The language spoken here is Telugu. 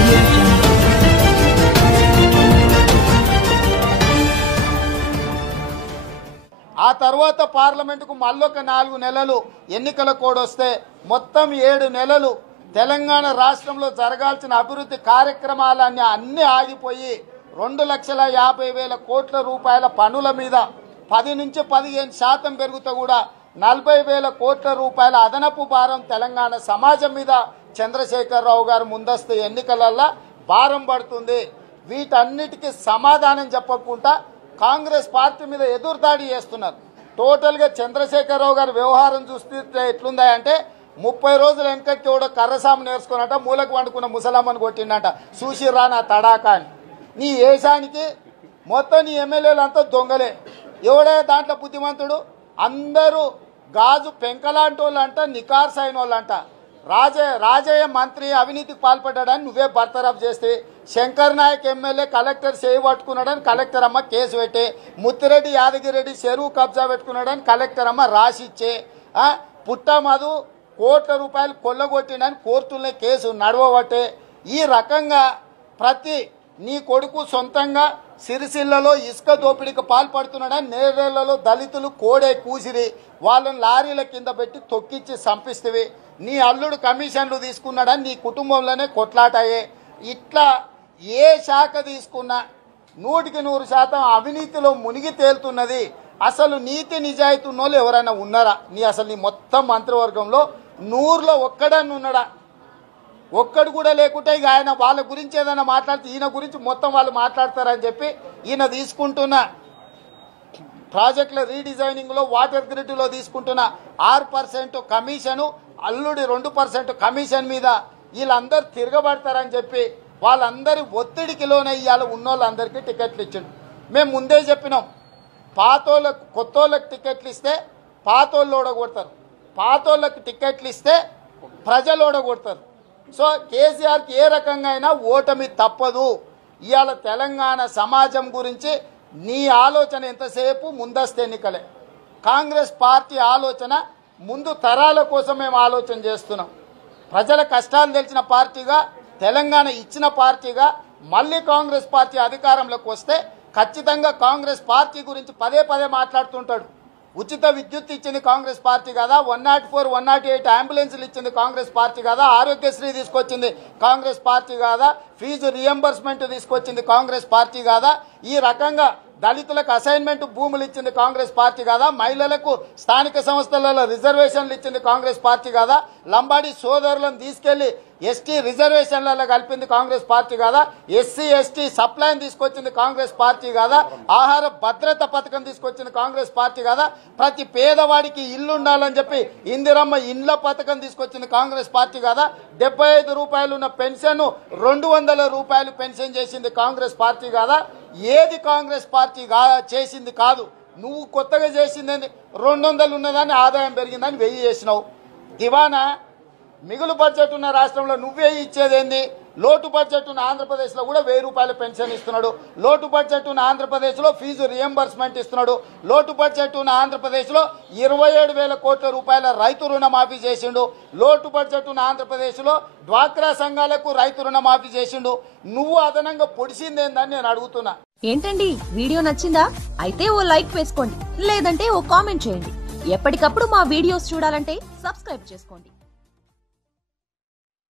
Audio Jungle. ఆ తర్వాత పార్లమెంటుకు మళ్ళొక 4 నెలలు ఎన్నికల కోడ్ వస్తే మొత్తం 7 నెలలు తెలంగాణ రాష్ట్రంలో జరగాల్సిన అభివృద్ధి కార్యక్రమాలన్నీ అన్నీ ఆగిపోయి 2,50,000 కోట్ల రూపాయల పనుల మీద 10 నుంచి 15% పెరుగుతూ కూడా 40,000 కోట్ల రూపాయల అదనపు భారం తెలంగాణ సమాజం మీద చంద్రశేఖరరావు గారు ముందస్తు ఎన్నికలలో భారం పడుతుంది. వీటన్నిటికీ సమాధానం చెప్పకుండా కాంగ్రెస్ పార్టీ మీద ఎదురుదాడి చేస్తున్నారు. టోటల్గా చంద్రశేఖరరావు గారి వ్యవహారం చూస్తే ఎట్లుందంటే 30 రోజుల వెనకటి కూడా కర్రసాము నేర్చుకున్నట మూలకు వండుకున్న ముసలమ్మను కొట్టిండట చూసిరా నా తడాకా అని. నీ ఏషానికి మొత్తం నీ ఎమ్మెల్యేలు అంతా దొంగలే. ఎవడే దాంట్లో బుద్ధిమంతుడు? అందరూ గాజు పెంకలాంటి వాళ్ళు అంట, నికార్స్ అయిన వాళ్ళు అంట. రాజయ్య మంత్రి అవినీతికి పాల్పడ్డాడని నువ్వే బర్తరఫ్ చేస్తే, శంకర్ నాయక్ ఎమ్మెల్యే కలెక్టర్ చేయి పట్టుకున్నాడని కలెక్టర్ అమ్మ కేసు పెట్టే, ముత్తిరెడ్డి యాదగిరెడ్డి చెరువు కబ్జా పెట్టుకున్నాడని కలెక్టర్ అమ్మ రాసిచ్చే, పుట్ట మధు కోట్ల రూపాయలు కొల్లగొట్టిండని కోర్టుల్లో కేసు నడవబట్టే. ఈ రకంగా నీ కొడుకు సొంతంగా సిరిసిల్లలో ఇసుక దోపిడీకి పాల్పడుతున్నాడని నేరేళ్లలో దళితులు కోడే కూసిరి వాళ్ళని లారీల కింద పెట్టి తొక్కిచ్చి చంపిస్తేవి. నీ అల్లుడు కమిషన్లు తీసుకున్నాడని నీ కుటుంబంలోనే కొట్లాటాయే. ఇట్లా ఏ శాఖ తీసుకున్నా 100% అవినీతిలో మునిగి తేలుతున్నది. అసలు నీతి నిజాయితీ ఉన్నోళ్ళు ఎవరైనా ఉన్నారా? నీ మొత్తం మంత్రివర్గంలో 100లో ఒక్కడని ఉన్నాడా? ఒక్కడు కూడా లేకుంటే ఇక ఆయన వాళ్ళ గురించి ఏదైనా మాట్లాడితే ఈయన గురించి మొత్తం వాళ్ళు మాట్లాడతారని చెప్పి ఈయన తీసుకుంటున్న ప్రాజెక్టుల రీడిజైనింగ్లో వాటర్ గ్రిడ్లో తీసుకుంటున్న 6% కమిషను, అల్లుడి 2% కమిషన్ మీద వీళ్ళందరూ తిరగబడతారని చెప్పి వాళ్ళందరి ఒత్తిడికి లోనే ఇవాళ ఉన్నోళ్ళందరికీ టికెట్లు ఇచ్చిండు. మేము ముందే చెప్పినాం, పాతోళ్ళకు కొత్తోళ్ళకి టికెట్లు ఇస్తే పాతోళ్ళు ఓడగొడతారు, పాతోళ్ళకి టికెట్లు ఇస్తే ప్రజలు ఓడగొడతారు. సో కేసీఆర్కి ఏ రకంగా అయినా ఓటమి తప్పదు. ఇవాళ తెలంగాణ సమాజం గురించి నీ ఆలోచన ఎంతసేపు ముందస్తు ఎన్నికలే. కాంగ్రెస్ పార్టీ ఆలోచన ముందు తరాల కోసం మేము ఆలోచన చేస్తున్నాం. ప్రజల కష్టాలు తెలిసిన పార్టీగా, తెలంగాణ ఇచ్చిన పార్టీగా మళ్ళీ కాంగ్రెస్ పార్టీ అధికారంలోకి వస్తే ఖచ్చితంగా కాంగ్రెస్ పార్టీ గురించి పదే మాట్లాడుతుంటాడు. ఉచిత విద్యుత్ ఇచ్చింది కాంగ్రెస్ పార్టీ కదా, 104, 108 అంబులెన్సులు ఇచ్చింది కాంగ్రెస్ పార్టీ కదా, ఆరోగ్యశ్రీ తీసుకొచ్చింది కాంగ్రెస్ పార్టీ కదా, ఫీజు రియంబర్స్మెంట్ తీసుకొచ్చింది కాంగ్రెస్ పార్టీ కదా, ఈ రకంగా దళితులకు అసైన్మెంట్ భూములు ఇచ్చింది కాంగ్రెస్ పార్టీ కదా, మహిళలకు స్థానిక సంస్థలలో రిజర్వేషన్లు ఇచ్చింది కాంగ్రెస్ పార్టీ కదా, లంబాడి సోదరులను తీసుకెళ్లి ఎస్టీ రిజర్వేషన్లలో కలిపింది కాంగ్రెస్ పార్టీ కదా, ఎస్సీ ఎస్టీ సప్లైని తీసుకొచ్చింది కాంగ్రెస్ పార్టీ కదా, ఆహార భద్రత పథకం తీసుకొచ్చింది కాంగ్రెస్ పార్టీ కదా, ప్రతి పేదవాడికి ఇల్లు ఉండాలని చెప్పి ఇందిరమ్మ ఇండ్ల పథకం తీసుకొచ్చింది కాంగ్రెస్ పార్టీ కదా, 75 రూపాయలు ఉన్న పెన్షన్ 200 రూపాయలు పెన్షన్ చేసింది కాంగ్రెస్ పార్టీ కదా. ఏది కాంగ్రెస్ పార్టీ చేసింది కాదు. నువ్వు కొత్తగా చేసింది 200 ఉన్నదాన్ని ఆదాయం పెరిగిందని 1000 చేసినావు. దివానా మిగులు బడ్జెట్ ఉన్న రాష్ట్రంలో నువ్వే ఇచ్చేదేంది? లోటు బడ్జెట్ ఉన్న ఆంధ్రప్రదేశ్లో కూడా 1000 రూపాయల పెన్షన్ ఇస్తున్నాడు. లోటు బడ్జెట్ ఉన్న ఆంధ్రప్రదేశ్లో ఫీజు రియంబర్స్మెంట్ ఇస్తున్నాడు. లోటు బడ్జెట్ ఉన్న ఆంధ్రప్రదేశ్లో 27,000 కోట్ల రూపాయల రైతు రుణమాఫీ చేసిండు. లోటు బడ్జెట్ ఉన్న ఆంధ్రప్రదేశ్లో డ్వాక్రా సంఘాలకు రైతు రుణమాఫీ చేసిండు. నువ్వు అదనంగా పొడిసిందేందని నేను అడుగుతున్నా. ఏంటండి వీడియో నచ్చిందా? అయితే ఓ లైక్ వేసుకోండి, లేదంటే ఓ కామెంట్ చేయండి. ఎప్పటికప్పుడు మా వీడియోస్ చూడాలంటే సబ్స్క్రైబ్ చేసుకోండి.